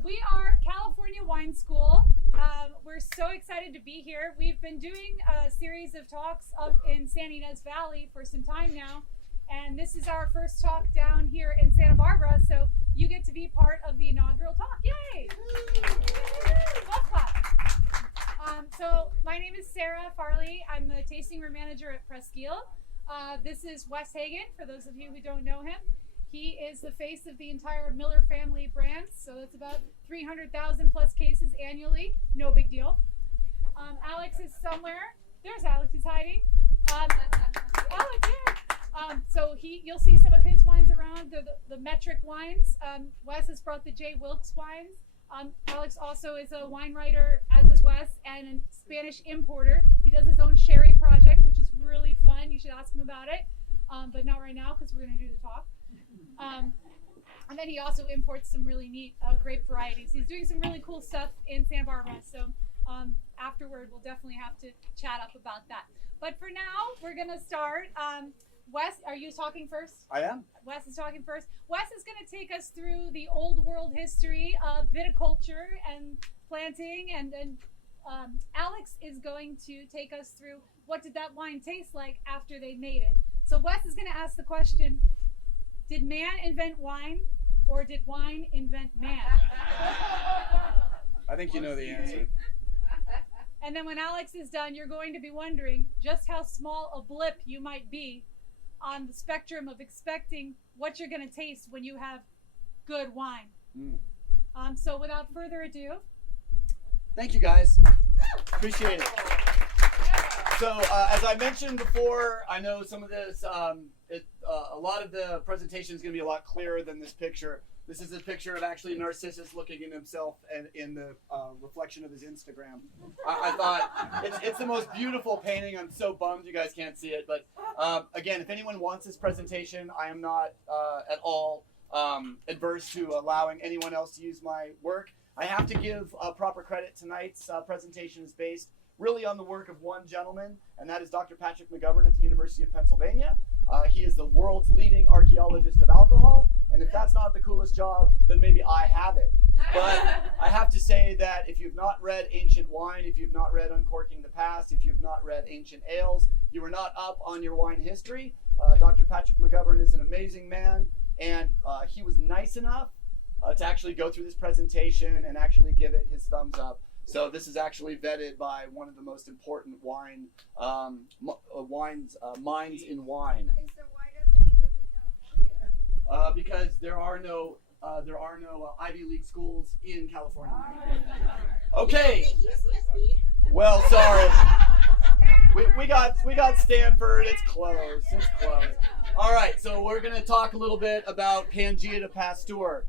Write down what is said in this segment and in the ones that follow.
Well, we are California Wine School. We're so excited to be here. We've been doing a series of talks up in San Ynez Valley for some time now, and this is our first talk down here in Santa Barbara, so you get to be part of the inaugural talk. Yay! So my name is Sarah Farley. I'm the tasting room manager at Presqu'île. This is Wes Hagen, for those of you who don't know him. He is the face of the entire Miller family brands, so that's about 300,000 plus cases annually. No big deal. Alex is somewhere. There's Alex. He's hiding. Alex, yeah. So you'll see some of his wines around, the metric wines. Wes has brought the J. Wilkes wines. Alex also is a wine writer, as is Wes, and a Spanish importer. He does his own sherry project, which is really fun. You should ask him about it, but not right now because we're going to do the talk. And then he also imports some really neat grape varieties. He's doing some really cool stuff in Santa Barbara. So afterward, we'll definitely have to chat up about that. But for now, we're going to start. Wes, are you talking first? I am. Wes is talking first. Wes is going to take us through the old world history of viticulture and planting. And then Alex is going to take us through what did that wine taste like after they made it. So Wes is going to ask the question, did man invent wine, or did wine invent man? I think you know the answer. And then when Alex is done, you're going to be wondering just how small a blip you might be on the spectrum of expecting what you're going to taste when you have good wine. So without further ado. Thank you, guys. Appreciate it. So as I mentioned before, I know some of this, a lot of the presentation is going to be a lot clearer than this picture. This is a picture of actually Narcissus looking at himself and in the reflection of his Instagram. I thought it's the most beautiful painting. I'm so bummed you guys can't see it. But again, if anyone wants this presentation, I am not at all adverse to allowing anyone else to use my work. I have to give proper credit. Tonight's presentation is based really on the work of one gentleman, and that is Dr. Patrick McGovern at the University of Pennsylvania. He is the world's leading archaeologist of alcohol, and if that's not the coolest job, then maybe I have it. But I have to say that if you've not read Ancient Wine, if you've not read Uncorking the Past, if you've not read Ancient Ales, you are not up on your wine history. Dr. Patrick McGovern is an amazing man, and he was nice enough to actually go through this presentation and actually give it his thumbs up. So this is actually vetted by one of the most important minds in wine. So why doesn't he live in California? Because there are no Ivy League schools in California. Okay. Well, sorry. We got Stanford. It's closed. It's closed. All right. So we're gonna talk a little bit about Pangea de Pasteur.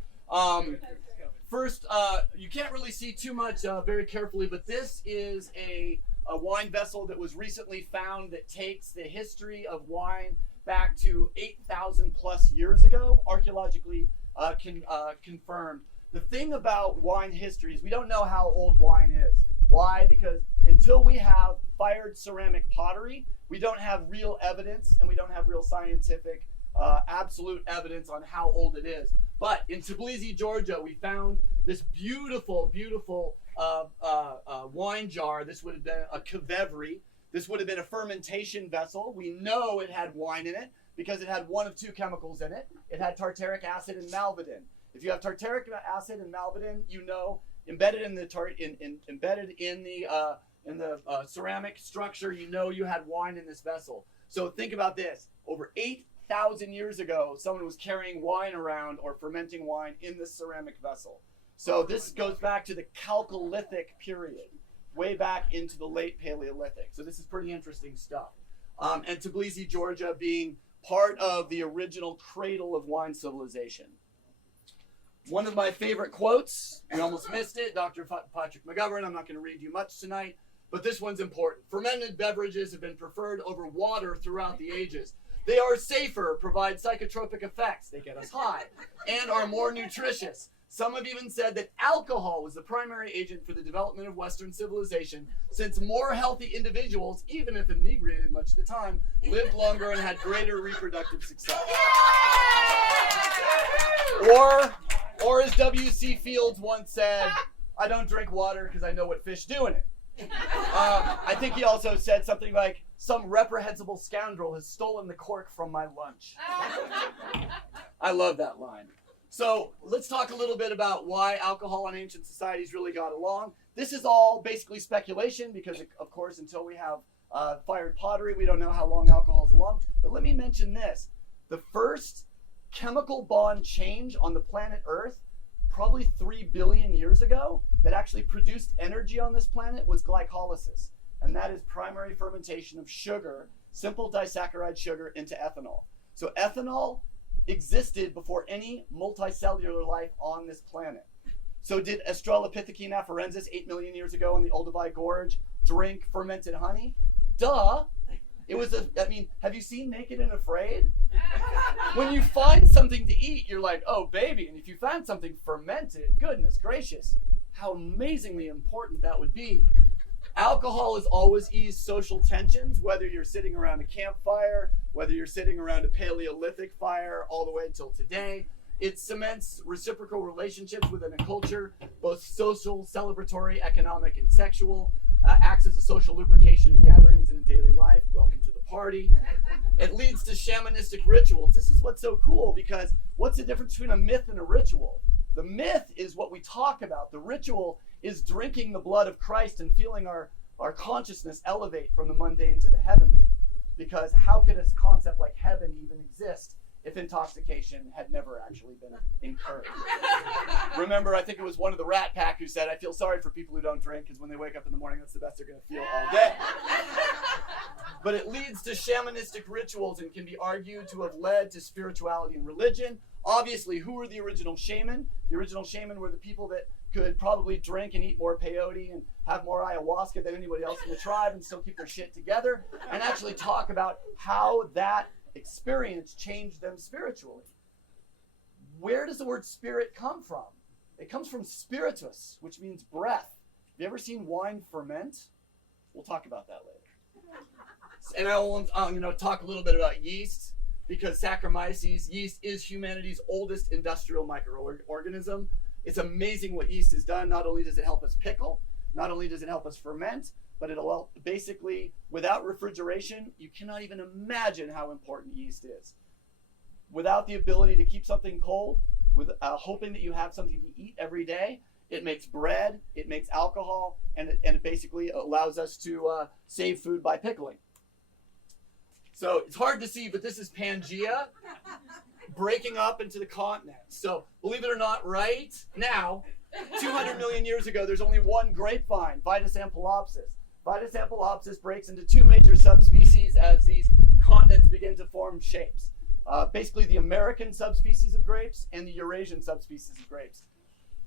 First, you can't really see too much very carefully, but this is a wine vessel that was recently found that takes the history of wine back to 8,000 plus years ago, archaeologically confirmed. The thing about wine history is we don't know how old wine is. Why? Because until we have fired ceramic pottery, we don't have real evidence, and we don't have real scientific absolute evidence on how old it is. But in Tbilisi, Georgia, we found this beautiful, beautiful wine jar. This would have been a kvevré. This would have been a fermentation vessel. We know it had wine in it because it had one of two chemicals in it. It had tartaric acid and malvodin. If you have tartaric acid and malvodin, you know embedded in the ceramic structure, you know you had wine in this vessel. So think about this: over 8,000 years ago, someone was carrying wine around or fermenting wine in this ceramic vessel. So this goes back to the Chalcolithic period, way back into the late Paleolithic. So this is pretty interesting stuff. And Tbilisi, Georgia, being part of the original cradle of wine civilization. One of my favorite quotes, we almost missed it, Dr. Patrick McGovern. I'm not going to read you much tonight, but this one's important. Fermented beverages have been preferred over water throughout the ages. They are safer, provide psychotropic effects, they get us high, and are more nutritious. Some have even said that alcohol was the primary agent for the development of Western civilization, since more healthy individuals, even if inebriated much of the time, lived longer and had greater reproductive success. Or as W.C. Fields once said, I don't drink water because I know what fish do in it. I think he also said something like, some reprehensible scoundrel has stolen the cork from my lunch. I love that line. So let's talk a little bit about why alcohol in ancient societies really got along. This is all basically speculation because, of course, until we have fired pottery, we don't know how long alcohol is along. But let me mention this. The first chemical bond change on the planet Earth, probably 3 billion years ago, that actually produced energy on this planet was glycolysis. And that is primary fermentation of sugar, simple disaccharide sugar, into ethanol. So ethanol existed before any multicellular life on this planet. So did Australopithecine afarensis 8 million years ago in the Olduvai Gorge drink fermented honey? Duh. It was have you seen Naked and Afraid? When you find something to eat, you're like, oh baby, and if you find something fermented, goodness gracious, how amazingly important that would be. Alcohol has always eased social tensions, whether you're sitting around a campfire, whether you're sitting around a Paleolithic fire, all the way until today. It cements reciprocal relationships within a culture, both social, celebratory, economic, and sexual. Acts as a social lubrication in gatherings and in daily life. Welcome to the party. It leads to shamanistic rituals. This is what's so cool, because what's the difference between a myth and a ritual? The myth is what we talk about. The ritual is drinking the blood of Christ and feeling our consciousness elevate from the mundane to the heavenly. Because how could a concept like heaven even exist if intoxication had never actually been incurred? Remember, I think it was one of the Rat Pack who said, I feel sorry for people who don't drink because when they wake up in the morning, that's the best they're going to feel all day. But it leads to shamanistic rituals and can be argued to have led to spirituality and religion. Obviously, who were the original shaman? The original shaman were the people that could probably drink and eat more peyote and have more ayahuasca than anybody else in the tribe and still keep their shit together and actually talk about how that experience changed them spiritually. Where does the word spirit come from? It comes from spiritus, which means breath. Have you ever seen wine ferment? We'll talk about that later. And I'm going to talk a little bit about yeast, because Saccharomyces, yeast is humanity's oldest industrial microorganism. It's amazing what yeast has done. Not only does it help us pickle, not only does it help us ferment, but it'll basically, without refrigeration, you cannot even imagine how important yeast is. Without the ability to keep something cold, with hoping that you have something to eat every day, it makes bread, it makes alcohol, and it basically allows us to save food by pickling. So it's hard to see, but this is Pangea breaking up into the continents. So believe it or not, right now, 200 million years ago, there's only one grapevine, Vitis ampelopsis. Vitis ampelopsis breaks into two major subspecies as these continents begin to form shapes. Basically the American subspecies of grapes and the Eurasian subspecies of grapes.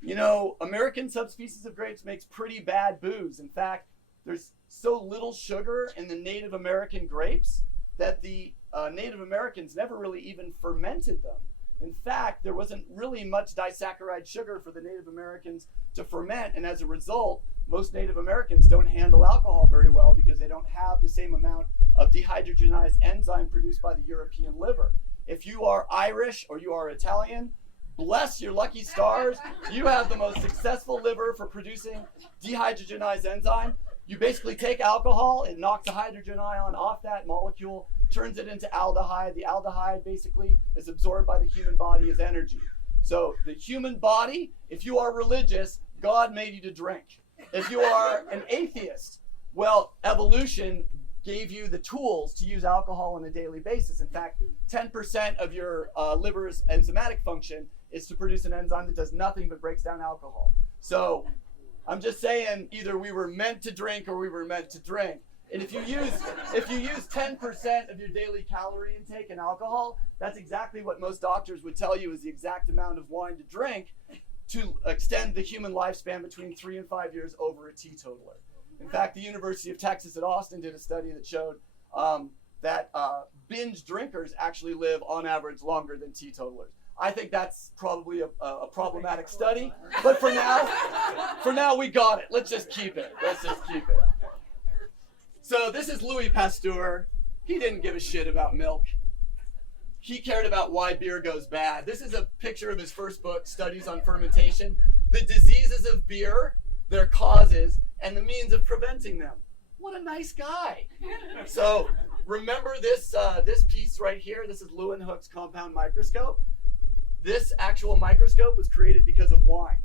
You know, American subspecies of grapes makes pretty bad booze. In fact, there's so little sugar in the Native American grapes that the Native Americans never really even fermented them. In fact, there wasn't really much disaccharide sugar for the Native Americans to ferment, and as a result, most Native Americans don't handle alcohol very well because they don't have the same amount of dehydrogenized enzyme produced by the European liver. If you are Irish or you are Italian, bless your lucky stars, you have the most successful liver for producing dehydrogenized enzyme. You basically take alcohol, it knocks a hydrogen ion off that molecule, turns it into aldehyde. The aldehyde basically is absorbed by the human body as energy. So the human body, if you are religious, God made you to drink. If you are an atheist, well, evolution gave you the tools to use alcohol on a daily basis. In fact, 10% of your liver's enzymatic function is to produce an enzyme that does nothing but breaks down alcohol. So I'm just saying, either we were meant to drink or we were meant to drink. And if you use 10% of your daily calorie intake in alcohol, that's exactly what most doctors would tell you is the exact amount of wine to drink to extend the human lifespan between 3 and 5 years over a teetotaler. In fact, the University of Texas at Austin did a study that showed that binge drinkers actually live on average longer than teetotalers. I think that's probably a problematic study, but for now we got it. Let's just keep it. So this is Louis Pasteur. He didn't give a shit about milk. he cared about why beer goes bad. This is a picture of his first book, Studies on Fermentation. The diseases of beer, their causes, and the means of preventing them. What a nice guy. So remember this piece right here. This is Leeuwenhoek's compound microscope. This actual microscope was created because of wine.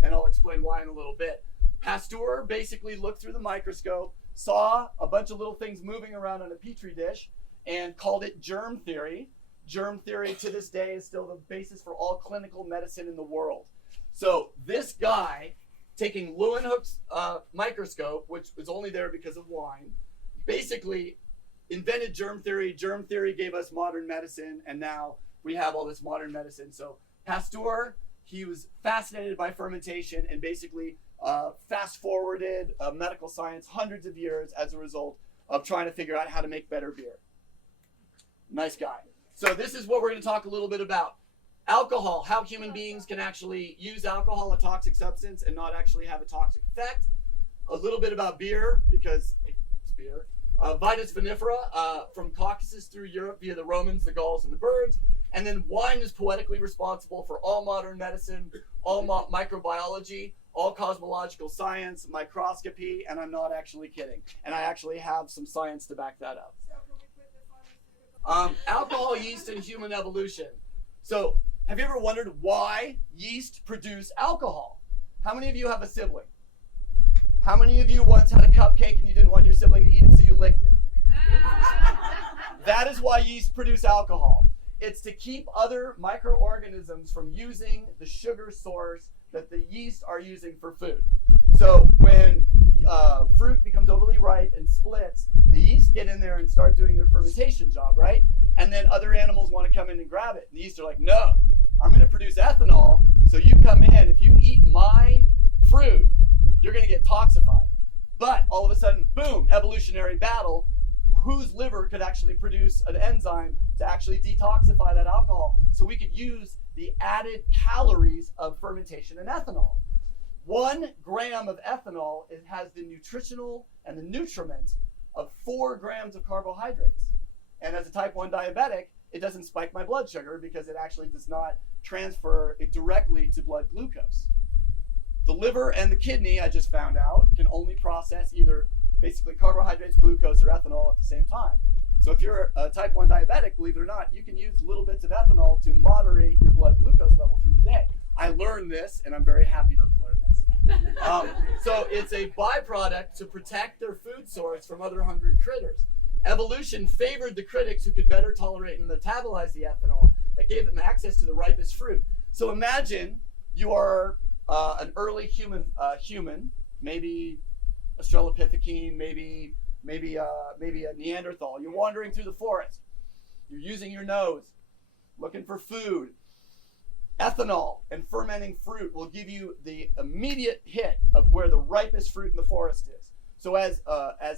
And I'll explain why in a little bit. Pasteur basically looked through the microscope, saw a bunch of little things moving around on a petri dish, and called it germ theory. Germ theory to this day is still the basis for all clinical medicine in the world. So this guy, taking Leeuwenhoek's microscope, which was only there because of wine, basically invented germ theory. Germ theory gave us modern medicine, and now we have all this modern medicine. So Pasteur, he was fascinated by fermentation and basically fast-forwarded medical science hundreds of years as a result of trying to figure out how to make better beer. Nice guy. So this is what we're going to talk a little bit about. Alcohol, how human beings can actually use alcohol, a toxic substance, and not actually have a toxic effect. A little bit about beer, because it's beer. Vitis vinifera, from Caucasus through Europe via the Romans, the Gauls, and the Birds. And then wine is poetically responsible for all modern medicine, all microbiology, all cosmological science, microscopy, and I'm not actually kidding. And I actually have some science to back that up. Alcohol, yeast, and human evolution. So, have you ever wondered why yeast produce alcohol? How many of you have a sibling? How many of you once had a cupcake and you didn't want your sibling to eat it, so you licked it? That is why yeast produce alcohol. It's to keep other microorganisms from using the sugar source that the yeast are using for food. So when fruit becomes overly ripe and splits, the yeast get in there and start doing their fermentation job, right? And then other animals want to come in and grab it. And the yeast are like, no, I'm going to produce ethanol, so you come in. If you eat my fruit, you're going to get toxified. But all of a sudden, boom, evolutionary battle. Whose liver could actually produce an enzyme to actually detoxify that alcohol so we could use the added calories of fermentation and ethanol. 1 gram of ethanol, it has the nutritional and the nutriment of 4 grams of carbohydrates. And as a type 1 diabetic, it doesn't spike my blood sugar because it actually does not transfer it directly to blood glucose. The liver and the kidney, I just found out, can only process either basically carbohydrates, glucose, or ethanol at the same time. So if you're a type 1 diabetic, believe it or not, you can use little bits of ethanol to moderate your blood glucose level through the day. I learned this, and I'm very happy to learn this. So it's a byproduct to protect their food source from other hungry critters. Evolution favored the critics who could better tolerate and metabolize the ethanol. It gave them access to the ripest fruit. So imagine you are an early human, maybe Australopithecine, maybe a Neanderthal. You're wandering through the forest. You're using your nose, looking for food. Ethanol and fermenting fruit will give you the immediate hit of where the ripest fruit in the forest is. So as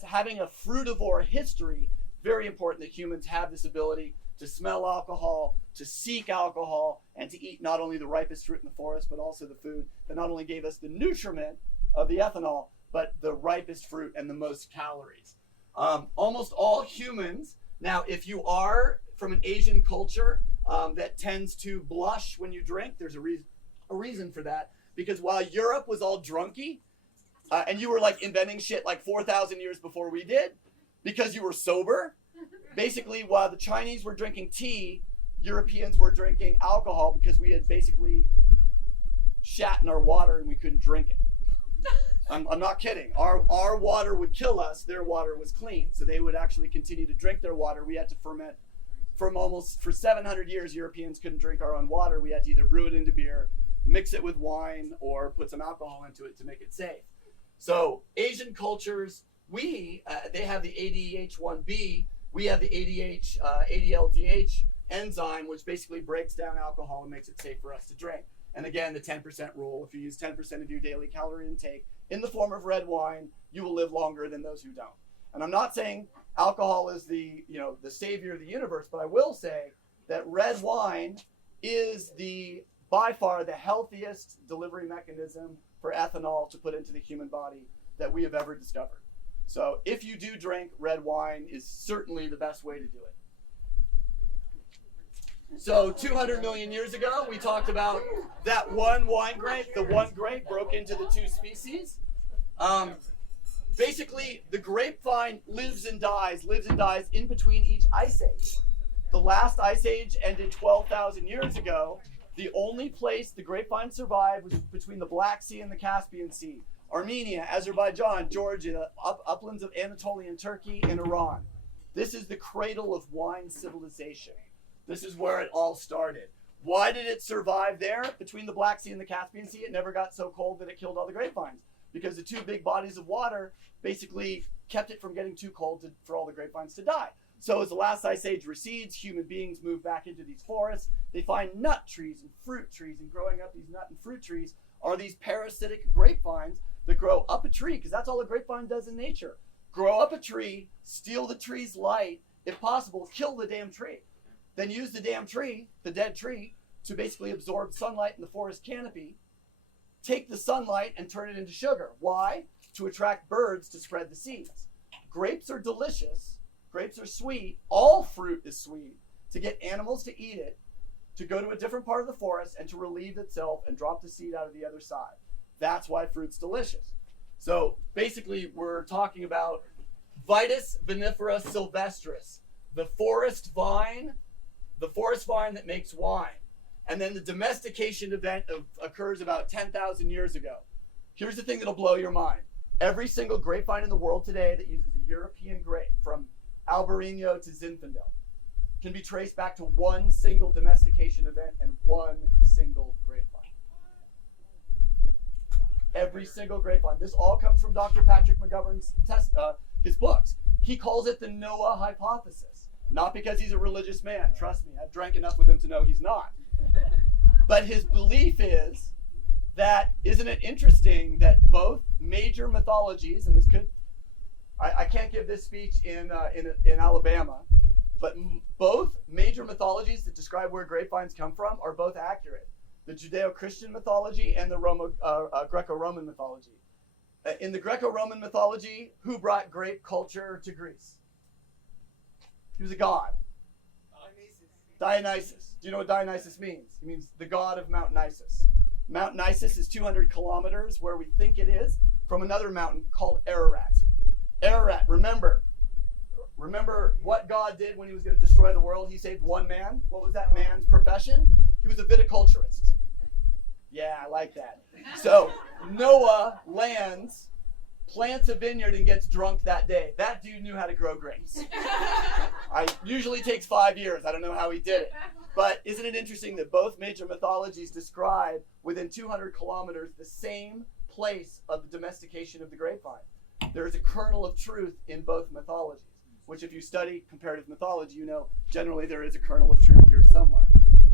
having a fruitivore history, very important that humans have this ability to smell alcohol, to seek alcohol, and to eat not only the ripest fruit in the forest, but also the food that not only gave us the nutriment of the ethanol, but the ripest fruit and the most calories. Almost all humans, now if you are from an Asian culture that tends to blush when you drink, there's a reason for that. Because while Europe was all drunky, and you were like inventing shit like 4,000 years before we did, because you were sober, basically while the Chinese were drinking tea, Europeans were drinking alcohol because we had basically shat in our water and we couldn't drink it. I'm not kidding. Our water would kill us. Their water was clean. So they would actually continue to drink their water. We had to ferment for 700 years. Europeans couldn't drink our own water. We had to either brew it into beer, mix it with wine, or put some alcohol into it to make it safe. So Asian cultures, they have the ADH1B. We have the ADLDH enzyme, which basically breaks down alcohol and makes it safe for us to drink. And again, the 10% rule, if you use 10% of your daily calorie intake in the form of red wine, you will live longer than those who don't. And I'm not saying alcohol is the savior of the universe, but I will say that red wine is by far the healthiest delivery mechanism for ethanol to put into the human body that we have ever discovered. So if you do drink red wine, is certainly the best way to do it. So 200 million years ago, we talked about that one wine grape. The one grape broke into the two species. Basically, the grapevine lives and dies in between each ice age. The last ice age ended 12,000 years ago. The only place the grapevine survived was between the Black Sea and the Caspian Sea. Armenia, Azerbaijan, Georgia, uplands of Anatolian Turkey, and Iran. This is the cradle of wine civilization. This is where it all started. Why did it survive there between the Black Sea and the Caspian Sea? It never got so cold that it killed all the grapevines, because the two big bodies of water basically kept it from getting too cold for all the grapevines to die. So as the last ice age recedes, human beings move back into these forests. They find nut trees and fruit trees, and growing up these nut and fruit trees are these parasitic grapevines that grow up a tree, because that's all a grapevine does in nature. Grow up a tree, steal the tree's light, if possible, kill the damn tree. Then use the damn tree, the dead tree, to basically absorb sunlight in the forest canopy, take the sunlight and turn it into sugar. Why? To attract birds to spread the seeds. Grapes are delicious. Grapes are sweet. All fruit is sweet. To get animals to eat it, to go to a different part of the forest and to relieve itself and drop the seed out of the other side. That's why fruit's delicious. So basically, we're talking about Vitis vinifera sylvestris, the forest vine that makes wine. And then the domestication event occurs about 10,000 years ago. Here's the thing that'll blow your mind. Every single grapevine in the world today that uses a European grape, from Albarino to Zinfandel, can be traced back to one single domestication event and one single grapevine. Every single grapevine. This all comes from Dr. Patrick McGovern's his books. He calls it the Noah hypothesis. Not because he's a religious man. Trust me, I've drank enough with him to know he's not. But his belief is that, isn't it interesting that both major mythologies, and this could, I can't give this speech in Alabama, but both major mythologies that describe where grapevines come from are both accurate. The Judeo-Christian mythology and the Greco-Roman mythology. In the Greco-Roman mythology, who brought grape culture to Greece? He was a god. Dionysus. Do you know what Dionysus means? It means the god of Mount Nisus. Mount Nisus is 200 kilometers, where we think it is, from another mountain called Ararat. Ararat, remember what God did when he was going to destroy the world? He saved one man. What was that man's profession? He was a viticulturist. Yeah, I like that. So Noah lands, plants a vineyard, and gets drunk that day. That dude knew how to grow grapes. Usually takes 5 years. I don't know how he did it. But isn't it interesting that both major mythologies describe within 200 kilometers the same place of the domestication of the grapevine? There is a kernel of truth in both mythologies, which if you study comparative mythology, you know generally there is a kernel of truth here somewhere.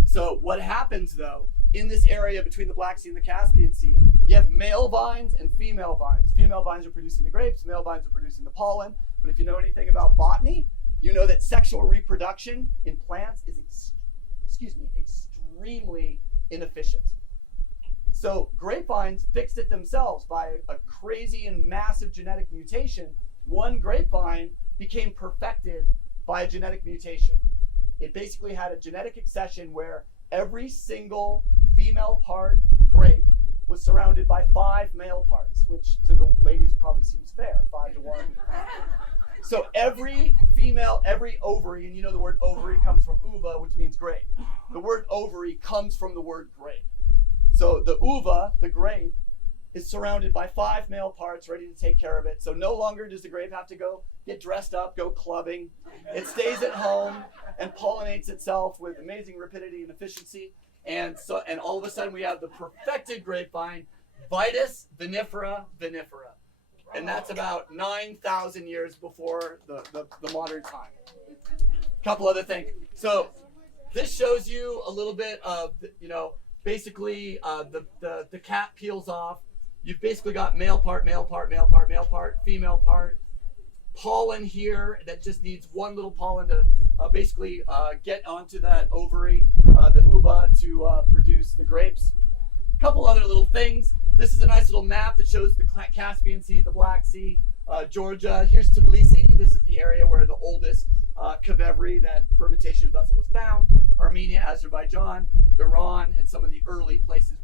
So what happens, though, in this area between the Black Sea and the Caspian Sea, you have male vines and female vines. Female vines are producing the grapes, male vines are producing the pollen. But if you know anything about botany, you know that sexual reproduction in plants is extremely inefficient. So grapevines fixed it themselves by a crazy and massive genetic mutation. One grapevine became perfected by a genetic mutation. It basically had a genetic accession where every single female part grape was surrounded by 5 male parts, which to the ladies probably seems fair, 5 to 1. So every ovary, and you know the word ovary comes from uva, which means grape. The word ovary comes from the word grape. So the uva, the grape, is surrounded by 5 male parts ready to take care of it. So no longer does the grape have to go get dressed up, go clubbing. It stays at home and pollinates itself with amazing rapidity and efficiency. And all of a sudden we have the perfected grapevine, Vitis vinifera vinifera. And that's about 9,000 years before the modern time. Couple other things. So this shows you a little bit of, basically the cap peels off. You've basically got male part, male part, male part, male part, female part. Pollen here that just needs one little pollen to basically get onto that ovary, the uva, to produce the grapes. Couple other little things. This is a nice little map that shows the Caspian Sea, the Black Sea, Georgia. Here's Tbilisi. This is the area where the oldest Kavevri, that fermentation vessel was found, Armenia, Azerbaijan, Iran, and some of the early places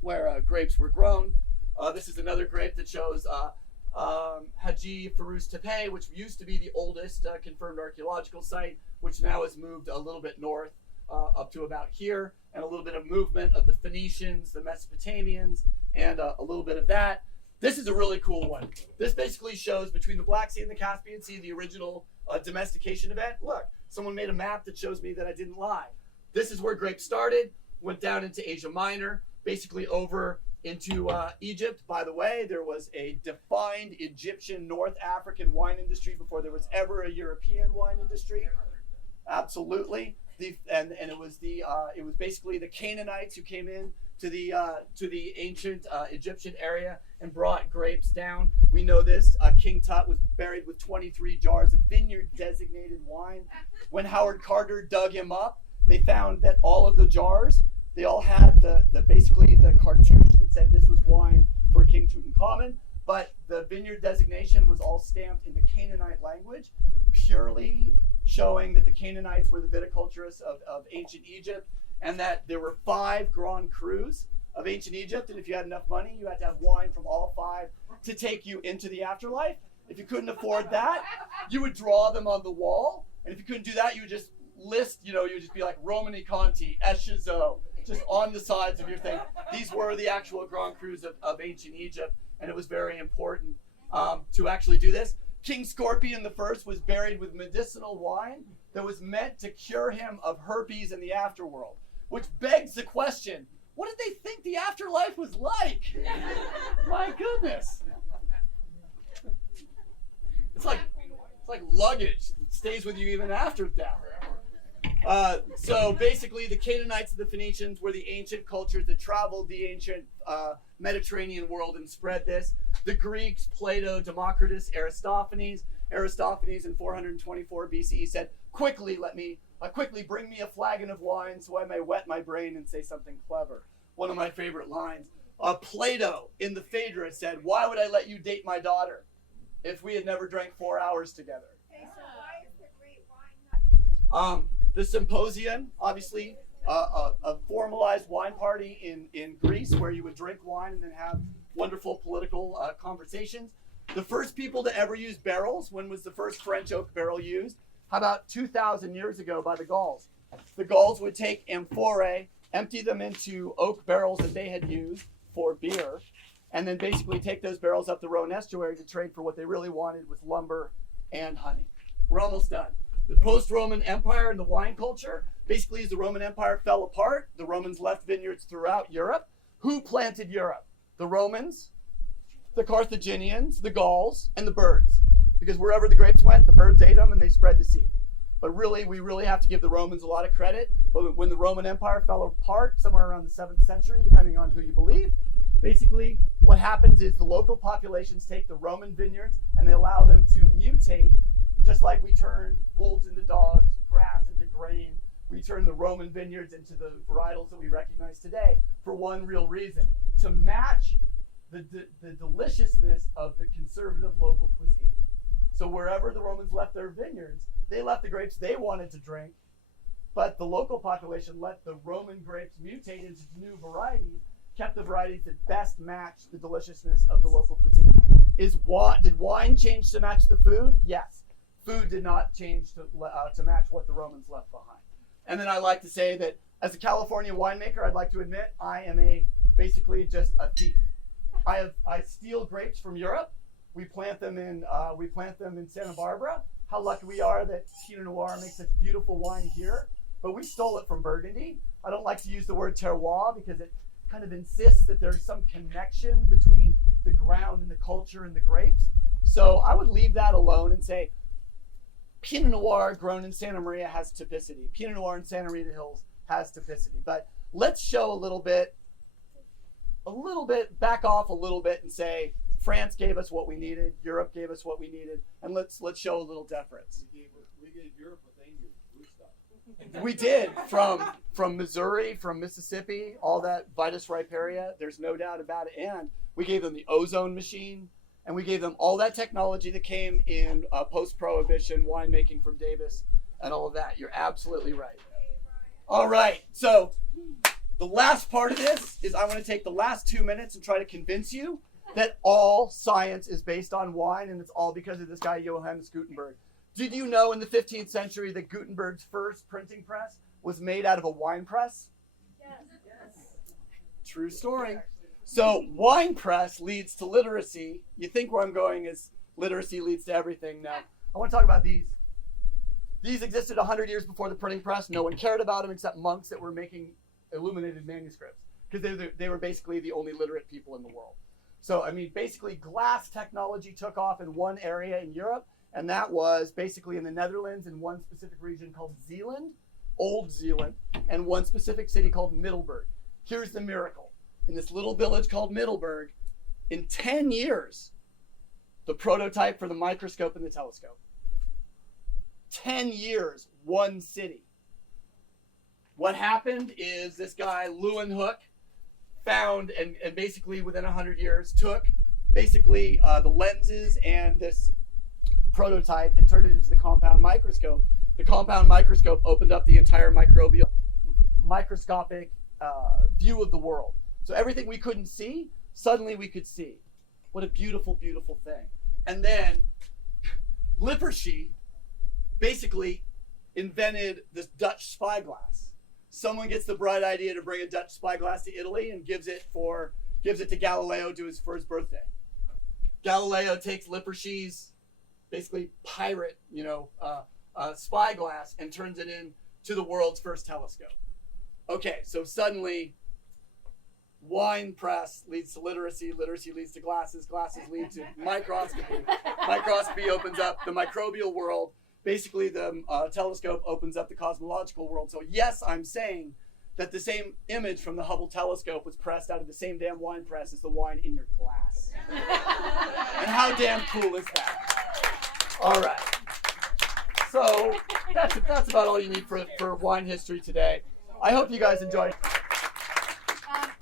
where grapes were grown. This is another grape that shows Haji Firuz Tepe, which used to be the oldest confirmed archaeological site, which now has moved a little bit north up to about here, and a little bit of movement of the Phoenicians, the Mesopotamians, and a little bit of that. This is a really cool one. This basically shows between the Black Sea and the Caspian Sea, the original domestication event. Look, someone made a map that shows me that I didn't lie. This is where grapes started, went down into Asia Minor, basically over into Egypt. By the way, there was a defined Egyptian North African wine industry before there was ever a European wine industry. Absolutely. And it was basically the Canaanites who came in to the ancient Egyptian area and brought grapes down. We know this. King Tut was buried with 23 jars of vineyard designated wine. When Howard Carter dug him up, they found that all of the jars, they all had basically the cartouche that said this was wine for King Tutankhamun, but the vineyard designation was all stamped in the Canaanite language, purely showing that the Canaanites were the viticulturists of ancient Egypt, and that there were 5 Grand Crus of ancient Egypt, and if you had enough money, you had to have wine from all 5 to take you into the afterlife. If you couldn't afford that, you would draw them on the wall, and if you couldn't do that, you would just list, you would just be like Romani Conti, Eschazo, just on the sides of your thing. These were the actual Grand Crus of ancient Egypt, and it was very important to actually do this. King Scorpion I was buried with medicinal wine that was meant to cure him of herpes in the afterworld, which begs the question, what did they think the afterlife was like? My goodness. It's like luggage. It stays with you even after death. So basically, the Canaanites and the Phoenicians were the ancient cultures that traveled the ancient Mediterranean world and spread this. The Greeks, Plato, Democritus, Aristophanes in 424 BCE said, quickly bring me a flagon of wine so I may wet my brain and say something clever. One of my favorite lines. Plato in the Phaedra said, why would I let you date my daughter if we had never drank 4 hours together? Okay, so why is the great wine not The Symposium, obviously, a formalized wine party in Greece where you would drink wine and then have wonderful political conversations. The first people to ever use barrels, when was the first French oak barrel used? How about 2,000 years ago by the Gauls? The Gauls would take amphorae, empty them into oak barrels that they had used for beer, and then basically take those barrels up the Rhone estuary to trade for what they really wanted was lumber and honey. We're almost done. The post-Roman Empire and the wine culture, basically as the Roman Empire fell apart, the Romans left vineyards throughout Europe. Who planted Europe? The Romans, the Carthaginians, the Gauls, and the birds. Because wherever the grapes went, the birds ate them and they spread the seed. But really, we really have to give the Romans a lot of credit. But when the Roman Empire fell apart, somewhere around the 7th century, depending on who you believe, basically what happens is the local populations take the Roman vineyards and they allow them to mutate. Just like we turn wolves into dogs, grass into grain, we turn the Roman vineyards into the varietals that we recognize today for one real reason, to match the deliciousness of the conservative local cuisine. So wherever the Romans left their vineyards, they left the grapes they wanted to drink, but the local population let the Roman grapes mutate into new varieties, kept the varieties that best matched the deliciousness of the local cuisine. Did wine change to match the food? Yes. Food did not change to match what the Romans left behind. And then I like to say that as a California winemaker, I'd like to admit I am basically just a thief. I steal grapes from Europe. We plant them in Santa Barbara. How lucky we are that Pinot Noir makes such beautiful wine here. But we stole it from Burgundy. I don't like to use the word terroir because it kind of insists that there's some connection between the ground and the culture and the grapes. So I would leave that alone and say, Pinot Noir grown in Santa Maria has typicity. Pinot Noir in Santa Rita Hills has typicity. But let's show a little bit, back off a little bit and say, France gave us what we needed, Europe gave us what we needed, and let's show a little deference. We gave Europe what they needed, blue stuff. We did, from Missouri, from Mississippi, all that Vitis riparia, there's no doubt about it. And we gave them the ozone machine, And we gave them all that technology that came in post-prohibition winemaking from Davis and all of that. You're absolutely right. All right, so the last part of this is I want to take the last 2 minutes and try to convince you that all science is based on wine, and it's all because of this guy, Johannes Gutenberg. Did you know in the 15th century that Gutenberg's first printing press was made out of a wine press? Yes. True story. So wine press leads to literacy. You think where I'm going is literacy leads to everything. Now, I want to talk about these. These existed 100 years before the printing press. No one cared about them except monks that were making illuminated manuscripts because they were basically the only literate people in the world. So, I mean, basically glass technology took off in one area in Europe, and that was basically in the Netherlands in one specific region called Zeeland, Old Zealand, and one specific city called Middelburg. Here's the miracle. In this little village called Middelburg, in 10 years, the prototype for the microscope and the telescope. 10 years, one city. What happened is this guy, Leeuwenhoek, found and basically within 100 years took basically the lenses and this prototype and turned it into the compound microscope. The compound microscope opened up the entire microscopic view of the world. So everything we couldn't see, suddenly we could see. What a beautiful, beautiful thing. And then Lippershey basically invented this Dutch spyglass. Someone gets the bright idea to bring a Dutch spyglass to Italy and gives it to Galileo for his birthday. Galileo takes Lippershey's basically pirate, spyglass and turns it into the world's first telescope. Okay, so suddenly wine press leads to literacy, literacy leads to glasses, glasses lead to microscopy. Microscopy opens up the microbial world. Basically, the telescope opens up the cosmological world. So yes, I'm saying that the same image from the Hubble telescope was pressed out of the same damn wine press as the wine in your glass. And how damn cool is that? All right. So that's about all you need for wine history today. I hope you guys enjoyed.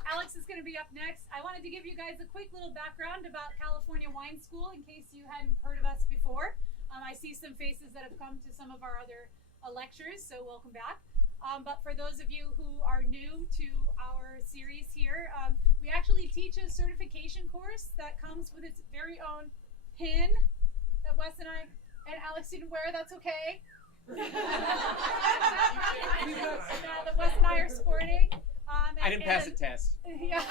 Alex is going to be up next. I wanted to give you guys a quick little background about California Wine School in case you hadn't heard of us before. I see some faces that have come to some of our other lectures, so welcome back. But for those of you who are new to our series here, we actually teach a certification course that comes with its very own pin that Wes and Alex didn't wear. That's okay. That Wes and I are sporting. I didn't pass the test. Yeah.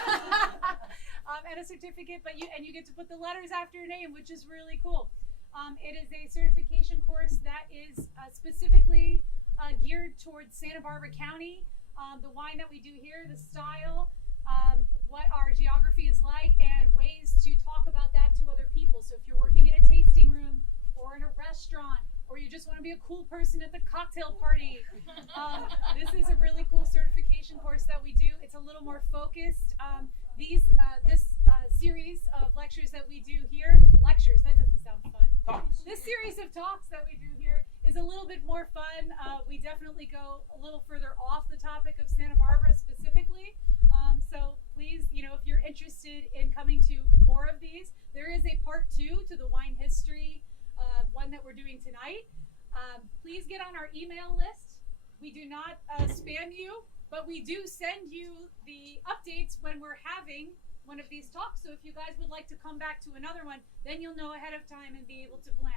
And a certificate, but you get to put the letters after your name, which is really cool. It is a certification course that is specifically geared towards Santa Barbara County, the wine that we do here, the style, what our geography is like, and ways to talk about that to other people. So if you're working in a tasting room or in a restaurant, or you just want to be a cool person at the cocktail party, this is a really cool certification course that we do. It's a little more focused. This series of lectures that we do here, that doesn't sound fun. Talks. This series of talks that we do here is a little bit more fun. We definitely go a little further off the topic of Santa Barbara specifically. So please, if you're interested in coming to more of these, there is a part 2 to the wine history one that we're doing tonight. Please get on our email list. We do not spam you, but we do send you the updates when we're having one of these talks. So if you guys would like to come back to another one, then you'll know ahead of time and be able to plan.